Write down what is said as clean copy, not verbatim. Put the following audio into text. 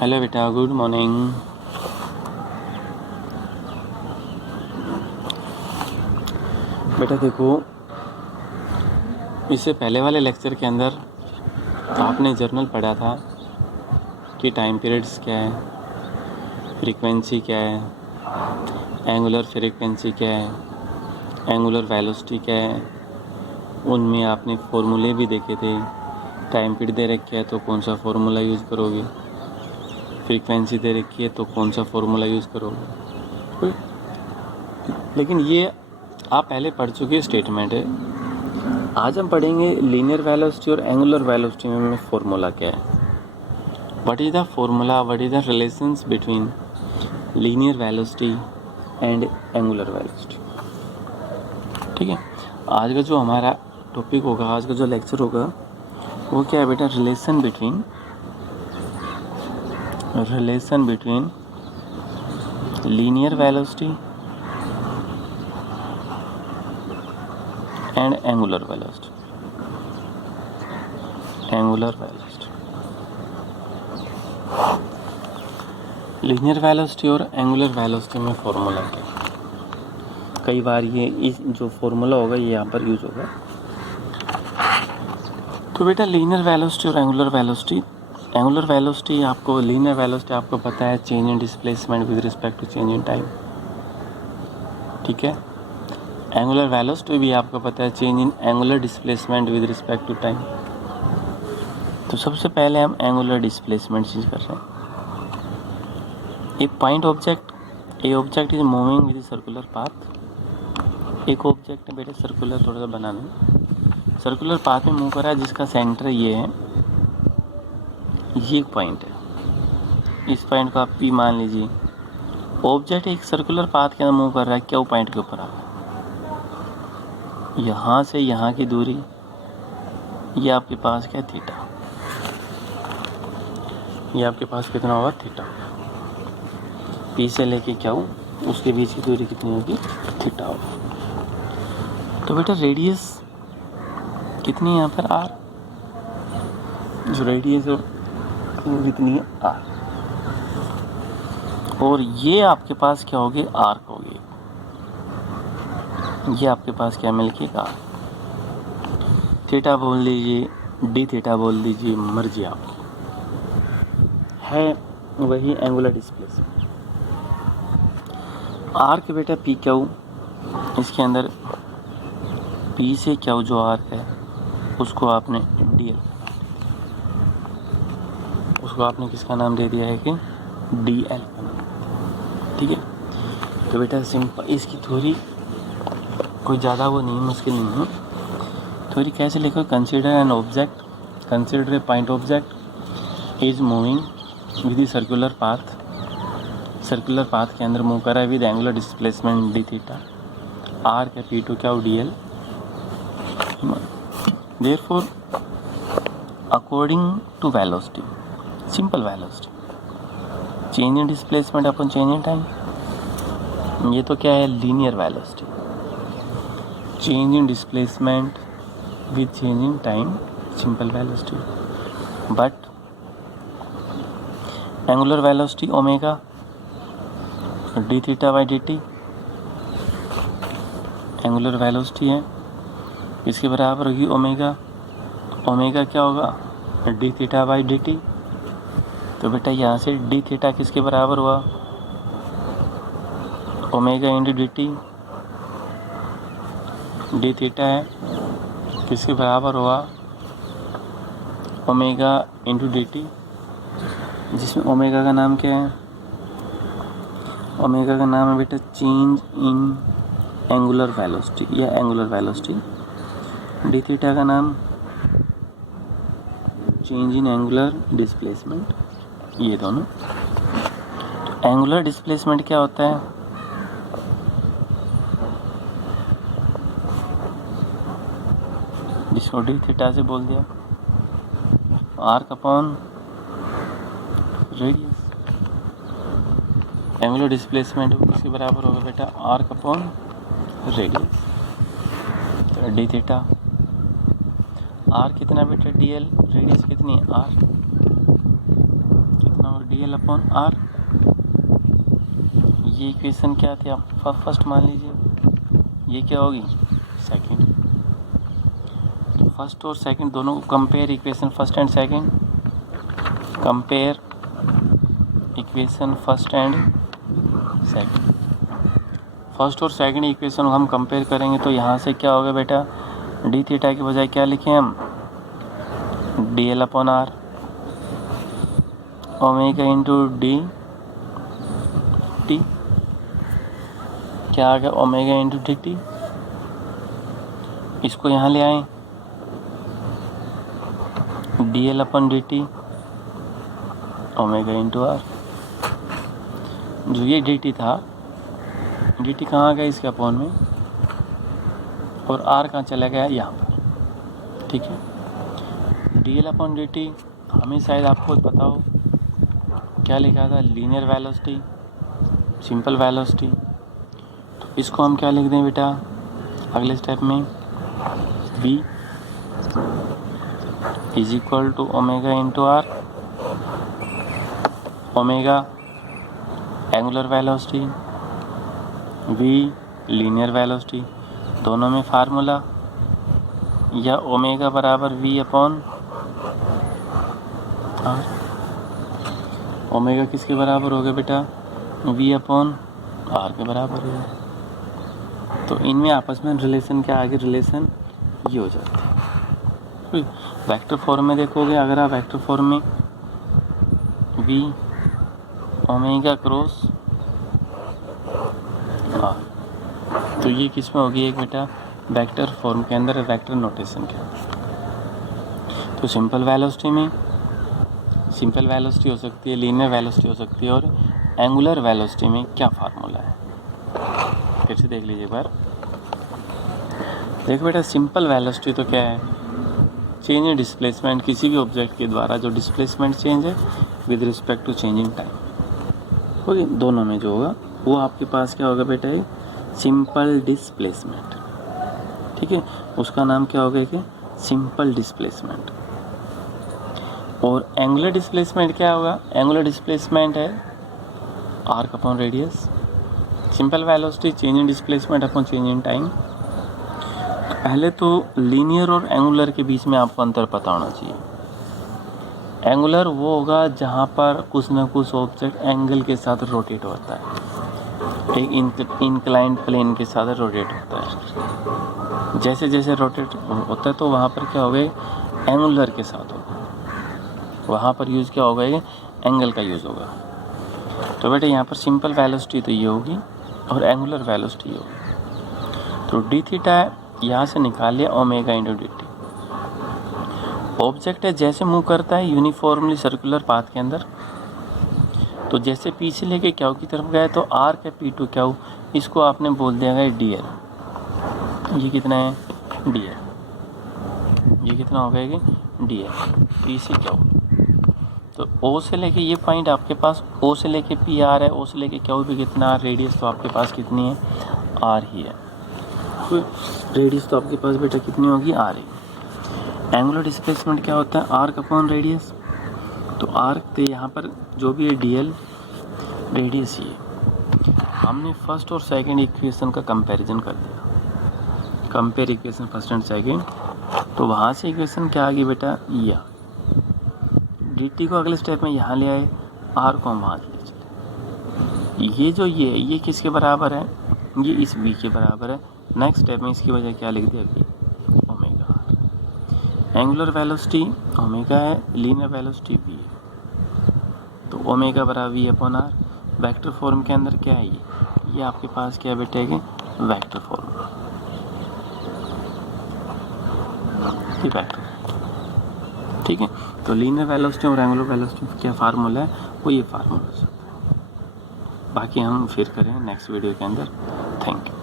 Hello बेटा, good morning. बेटा देखो, इससे पहले वाले लेक्चर के अंदर आपने जर्नल पढ़ा था कि टाइम पीरियड्स क्या है, फ्रीक्वेंसी क्या है, एंगुलर फ्रीक्वेंसी क्या है, एंगुलर वेलोसिटी क्या है। उनमें आपने फॉर्मूले भी देखे थे। टाइम पीरियड दे रखी है तो कौन सा फॉर्मूला यूज़ करोगे, फ्रीक्वेंसी दे रखी है तो कौन सा फॉर्मूला यूज़ करोगे। लेकिन ये आप पहले पढ़ चुके स्टेटमेंट है। आज हम पढ़ेंगे लीनियर वेलोसिटी और एंगुलर वेलोसिटी में फॉर्मूला क्या है। What is the formula, what is the relations between linear velocity and angular velocity. ठीक है, आज का जो हमारा टॉपिक होगा, आज का जो लेक्चर होगा वो क्या है बेटा, relation between linear velocity and angular velocity. Linear velocity और एंगुलर वेलोसिटी में फॉर्मूला क्या है। कई बार ये इस जो फॉर्मूला होगा ये यहाँ पर यूज होगा। तो बेटा लीनियर वेलोसिटी और एंगुलर वेलोसिटी आपको, लीनियर वेलोसिटी आपको पता है change in displacement with respect to change in time. ठीक है, एंगुलर वेलोसिटी भी आपको पता है change in angular displacement with respect to time. तो सबसे पहले हम एंगुलर डिस्प्लेसमेंट चीज कर रहे हैं। एक point object, A object is moving with circular path. एक ऑब्जेक्ट है बेटा सर्कुलर, थोड़ा सा बनाना, सर्कुलर पाथ में मूव कर रहा है जिसका सेंटर ये है, ये एक पॉइंट है। इस पॉइंट को आप पी मान लीजिए। ऑब्जेक्ट एक सर्कुलर पाथ के अंदर मूव कर रहा है, क्या वो पॉइंट के ऊपर आ रहा है। यहाँ से यहाँ की दूरी ये आपके पास क्या है, थीटा। ये आपके पास कितना होगा, थीटा। पी से लेके क्या हो उसके बीच की दूरी कितनी होगी, थीटा होगी। तो बेटा रेडियस कितनी है यहाँ पर, आर। जो रेडियस है वो कितनी है, आर। और ये आपके पास क्या होगी, आर्क होगी। ये आपके पास क्या मिलके आर। थीटा बोल दीजिए, डी थीटा बोल दीजिए, मर्जी आपकी है। वही एंगुलर डिस्प्लेसमेंट। आर्क बेटा पी क्यू, इसके अंदर पी से क्यू जो आर्क है उसको आपने डी एल, उसको आपने किसका नाम दे दिया है कि डी एल। ठीक है, तो बेटा सिंपल, इसकी थ्योरी कोई ज़्यादा वो नहीं है, मुश्किल नहीं है। थ्योरी कैसे लिखो, consider an object, consider a point object is moving with circular path. Circular path के अंदर मूव कर रहा है with angular displacement D theta. R का पी टू क्या हो, D L. Therefore according to velocity, simple velocity, change in displacement upon change in time. ये तो क्या है, linear velocity. Change in displacement with change in time, simple velocity. But angular velocity omega D theta by D T. Angular velocity है इसके बराबर होगी omega. Omega क्या होगा, D theta by D T. तो बेटा यहाँ से डी थीटा किसके बराबर हुआ, omega into D T. D theta है किसके बराबर हुआ, ओमेगा इंटू डी टी, जिसमें ओमेगा का नाम क्या है, ओमेगा का नाम है बेटा चेंज इन एंगुलर वेलोसिटी या एंगुलर वेलोसिटी। डी थीटा का नाम चेंज इन एंगुलर डिस्प्लेसमेंट, ये दोनों। तो एंगुलर डिस्प्लेसमेंट क्या होता है, जिसको डी थीटा से बोल दिया, arc upon radius. Angular displacement किसके बराबर होगा बेटा, आर्क अपॉन रेडियस। तो डी थीटा, आर कितना बेटा डी एल, रेडियस कितनी है आर, कितना हो dl अपॉन r, ये इक्वेशन क्या थी आप फर्स्ट मान लीजिए, ये क्या होगी सेकंड। तो फर्स्ट और सेकंड दोनों को compare, equation first and second, compare equation first and second. First और सेकंड इक्वेशन हम कंपेयर करेंगे तो यहाँ से क्या होगा बेटा, डी थीटा के बजाय क्या लिखें हम, D L upon R, omega into D T, क्या आ गया ओमेगा इंटू डी टी। इसको यहाँ ले आए, D L upon D T omega into R. जो ये डी टी था, डी टी कहाँ गया इसके अपॉन में, और आर कहाँ चला गया यहाँ पर, ठीक है। D L upon D T हमें शायद आपको पता हो क्या लिखा था, लीनियर वेलोसिटी, सिंपल वेलोसिटी। तो इसको हम क्या लिख दें बेटा अगले स्टेप में, v is equal to omega into R, omega angular velocity, v linear velocity, दोनों में फार्मूला, या ओमेगा बराबर v अपॉन आर। ओमेगा किसके बराबर हो गया बेटा, v अपॉन आर के बराबर है। तो इनमें आपस में रिलेशन क्या आगे, रिलेशन ये हो जाता है। वेक्टर फॉर्म में देखोगे, अगर आप वेक्टर फॉर्म में v ओमेगा क्रॉस आर, तो ये किस में होगी एक बेटा, वेक्टर फॉर्म के अंदर, वेक्टर नोटेशन के अंदर। तो सिंपल वेलोसिटी में, सिंपल वेलोसिटी हो सकती है, लीनियर वेलोसिटी हो सकती है, और एंगुलर वेलोसिटी में क्या फार्मूला है, फिर से देख लीजिए एक बार। देखो बेटा सिंपल वेलोसिटी तो क्या है, चेंज इन डिस्प्लेसमेंट, किसी भी ऑब्जेक्ट के द्वारा जो डिस्प्लेसमेंट चेंज है with respect to change in time, okay. दोनों में जो होगा वो आपके पास क्या होगा बेटा, एक सिंपल डिस्प्लेसमेंट, ठीक है, उसका नाम क्या होगा कि सिंपल डिस्प्लेसमेंट। और एंगुलर डिस्प्लेसमेंट क्या होगा, एंगुलर डिस्प्लेसमेंट है arc upon radius, simple velocity change in displacement upon change in time. पहले तो लीनियर और एंगुलर के बीच में आपको अंतर पता होना चाहिए। एंगुलर वो होगा जहाँ पर कुछ ना कुछ ऑब्जेक्ट एंगल के साथ रोटेट होता है, एक इंक्लाइंड प्लेन के साथ रोटेट होता है। जैसे जैसे रोटेट होता है तो वहाँ पर क्या होगा, एंगुलर के साथ होगा, वहाँ पर यूज़ क्या होगा, एंगल का यूज़ होगा। तो बेटा यहाँ पर सिंपल वेलोसिटी तो ये होगी और एंगुलर वेलोसिटी होगी। तो डी थीटा यहाँ से निकाल लिया omega into D T. Object है जैसे मूव करता है यूनिफॉर्मली सर्कुलर पाथ के अंदर, तो जैसे पीछे लेके क्यू की तरफ गए तो आर का पी टू क्यू, इसको आपने बोल दिया गया डी एल। ये कितना है, डी एल, ये कितना हो गया डी एल, पी से क्यू। तो ओ से लेके ये पॉइंट आपके पास, ओ से लेके पी आर है, ओ से लेके क्यू भी कितना, रेडियस तो आपके पास कितनी है, आर ही है। रेडियस तो आपके पास बेटा कितनी होगी, आर ही। एंगुलर डिस्प्लेसमेंट क्या होता है, आर्क अपॉन रेडियस। तो आर्क तो यहाँ पर जो भी है डी एल, रेडियस ही है। हमने फर्स्ट और सेकंड इक्वेशन का कंपैरिजन कर दिया, compare equation first and second. तो वहाँ से इक्वेशन क्या आ गई बेटा, या डी टी को अगले स्टेप में यहाँ ले आए, आर को हम वहाँ ले चले। ये जो ये किसके बराबर है, ये इस वी के बराबर है। नेक्स्ट स्टेप में इसकी वजह क्या लिख दिया, V omega R. Angular velocity omega है, लीनियर वेलोसिटी वी है। तो ओमेगा बराबर V upon R. Vector form के अंदर क्या है, ये आपके पास क्या बैठेगा, वेक्टर फॉर्म, ये वेक्टर, ठीक है। तो लीनियर वेलोसिटी और एंगुलर वेलोसिटी क्या फार्मूला है, वो ये फार्मूला है। बाकी हम फिर करें नेक्स्ट वीडियो के अंदर। Thank you.